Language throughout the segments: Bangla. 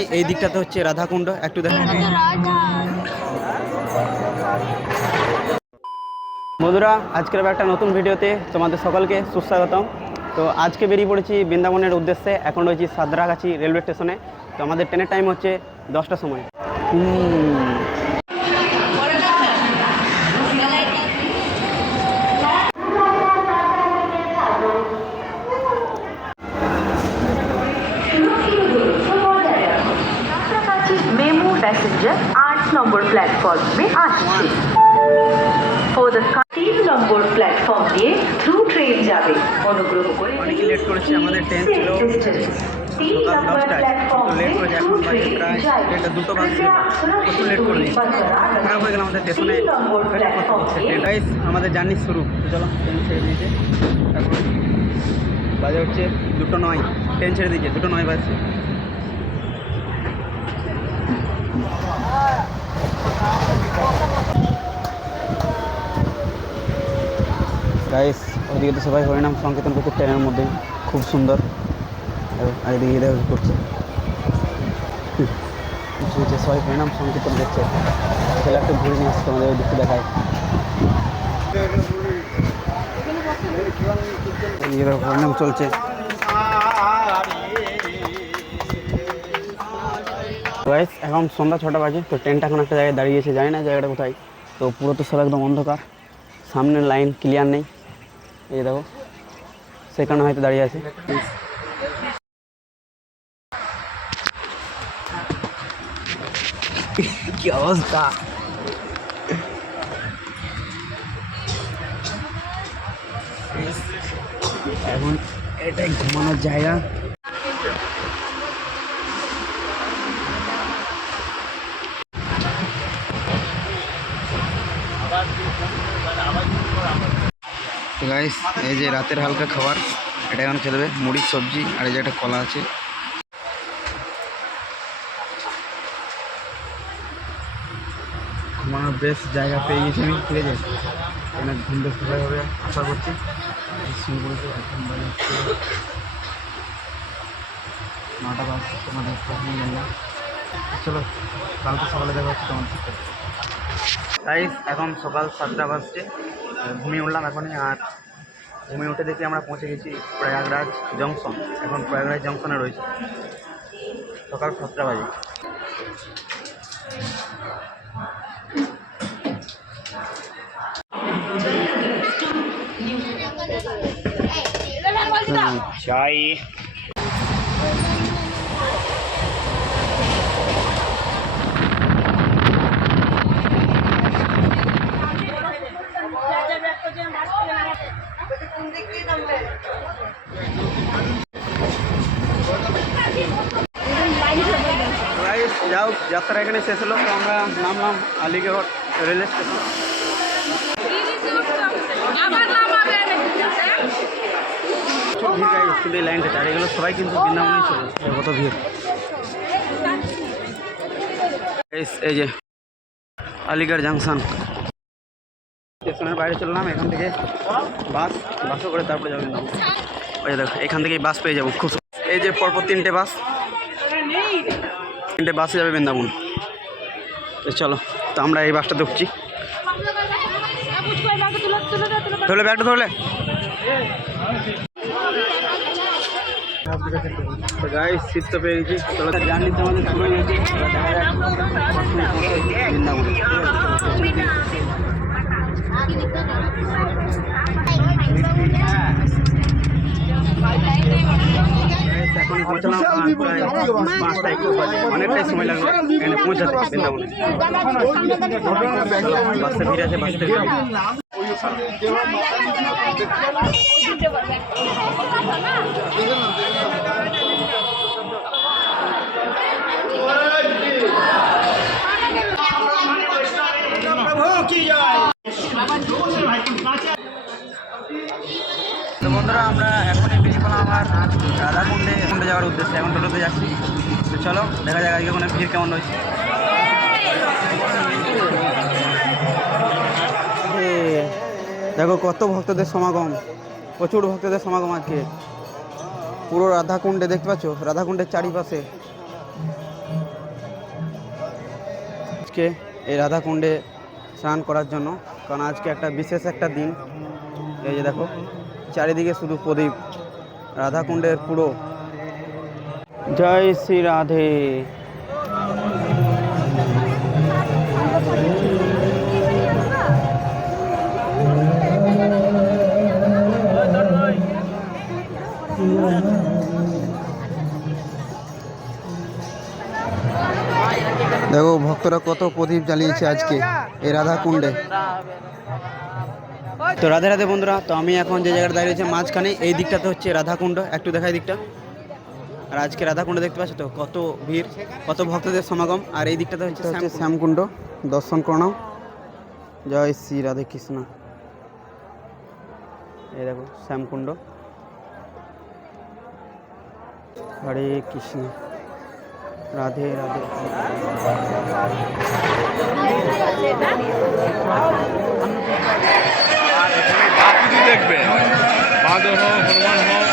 নেই এই দিকটাতে হচ্ছে রাধাকুণ্ড, একটু দেখ বন্ধুরা, আজকের একটা নতুন ভিডিওতে তোমাদের সকলকে সুস্বাগতম। তো আজকে বেরিয়ে পড়েছি বৃন্দাবনের উদ্দেশ্যে, এখন রয়েছি সাদরাগাছি রেলওয়ে স্টেশনে। তো আমাদের ট্রেনের টাইম হচ্ছে দশটার সময়। নম্বর প্ল্যাটফর্ম আসছে। ও দ্য তিন নম্বর প্ল্যাটফর্ম দিয়ে থ্রু ট্রেন যাবে। অনুগ্রহ করে অনেকে লেট করেছে আমাদের ট্রেন ছিল। তিন নম্বর প্ল্যাটফর্ম বাজে। দুটো বাজছে প্রচুর লেট করে দিয়েছে খারাপ হয়ে গেল আমাদের স্টেশনে গাইস আমাদের জার্নি শুরু। চলো ট্রেন ছেড়ে দিয়েছে। এখন বাজে হচ্ছে দুটো নয়। ট্রেন ছেড়ে দিয়েছে দুটো নয় বাজছে। গাইস ওদিকে তো সবাই হরিনাম সংকীর্তন করছে, ট্রেনের মধ্যে খুব সুন্দর। আর- এদিকে দেখো করছে। হচ্ছে সবাই হরিনাম সংকীর্তন করছে। ছেলে একটু ঘুরে নিয়ে আসছে তোমাদের ওই দেখায় হরিনাম চলছে। গাইস এখন সন্ধ্যা ছটা বাজে, তো ট্রেনটা এখন একটা জায়গায় দাঁড়িয়েছে জানি না জায়গাটা কোথায়। তো পুরো তো সব একদম অন্ধকার। সামনের লাইন ক্লিয়ার নেই। এই দেখো, সেখানে হয়তো দাঁড়িয়ে আছে। কি অবস্থা? এখন এটাই ঘুমানোর জায়গা। তো গাইস এই যে রাতের হালকা খাবার, এটা এখন খেতে হবে মুড়ির সবজি, আর এই যে একটা কলা আছে। ঘুমানোর বেশ জায়গা পেয়ে গেছি আমি, ঠিক আছে? এখানে ঘুম বেশ ভালো হবে, আশা করছি। নটা বাজ তোমাদের চলো কালকে সকালে দেখা হচ্ছে তোমার সাথে গাইস এখন সকাল সাতটা বাজছে ঘুমিয়ে উঠলাম এখনই আর ঘুমিয়ে উঠে দেখি আমরা পৌঁছে গেছি প্রয়াগরাজ জংশন এখন প্রয়াগরাজ জংশনে রয়েছে সকাল সাতটা বাজে চাই গাইস যাও যাত্রা এখানে শেষ হলো তো আমরা নামলাম আলিগড় রেল স্টেশন আবার নামাবে প্রচুর ভিড় গাইস কিন্তু এই লাইনটা আর এগুলো সবাই কিন্তু বৃন্দাবনেই চলে এই কত ভিড় গাইস এই যে আলিগড় জাংশন স্টেশনের বাইরে চললাম, এখান থেকে বাস, বাসও করে তারপরে যাব বৃন্দাবন ওই দেখো, এখান থেকেই বাস পেয়ে যাব। খুব এই যে পরপর তিনটে বাস। তিনটে বাসে যাবে বৃন্দাবন। তো চলো, তো আমরা এই বাসটা ঢুকছি। ধরলে ব্যাগটা ধরলে? শীত তো পেয়ে তো অনেকটাই সময় লাগল এখানে পৌঁছাতে বৃন্দাবনে বাসে আছে বাসে ভিড় তো বন্ধুরা, আমরা এখনই বেরিয়ে পড়লাম আমার রাধাকুণ্ডে। কুণ্ডে যাওয়ার উদ্দেশ্যে, এখন টোটোতে যাচ্ছি। তো চলো, দেখা যাক আজকে ওখানে ভিড় কেমন রয়েছে। দেখো কত ভক্তদের সমাগম, প্রচুর ভক্তদের সমাগম আজকে। পুরো রাধাকুণ্ডে, দেখতে পাচ্ছ? রাধাকুণ্ডের চারিপাশে। আজকে এই রাধাকুণ্ডে স্নান করার জন্য, কারণ আজকে একটা বিশেষ একটা দিন। এই যে দেখো চারিদিকে শুধু প্রদীপ। রাধাকুণ্ডের পুরো। জয় শ্রী রাধে। দেখো ভক্তরা কত প্রদীপ জ্বালিয়েছে আজকে এই রাধা কুণ্ডে তো রাধে রাধে বন্ধুরা তো আমি এখন যে জায়গাটা দাঁড়িয়েছি মাঝখানে এই দিকটাতে হচ্ছে রাধাকুণ্ড। একটু দেখাই দিকটা। আর আজকে রাধাকুণ্ড দেখতে পাচ্ছ তো কত ভিড় কত ভক্তদের সমাগম। আর এই দিকটাতে হচ্ছে হচ্ছে শ্যামকুণ্ড। দর্শন করোনাও জয় শ্রী রাধে কৃষ্ণ। এই দেখো শ্যামকুণ্ড। হরে কৃষ্ণ। রাধে রাধে। আপনি দেখবে বাঁদর হোক, হনুমান হোক,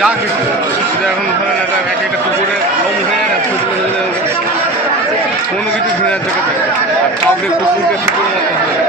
যা কিছু এখন ধরেন একটা এক একটা কুকুরে লোম ধরে। কোনো কিছু ঘুরে আর কাউকে কুকুরকে কুকুরের মতো হয়ে।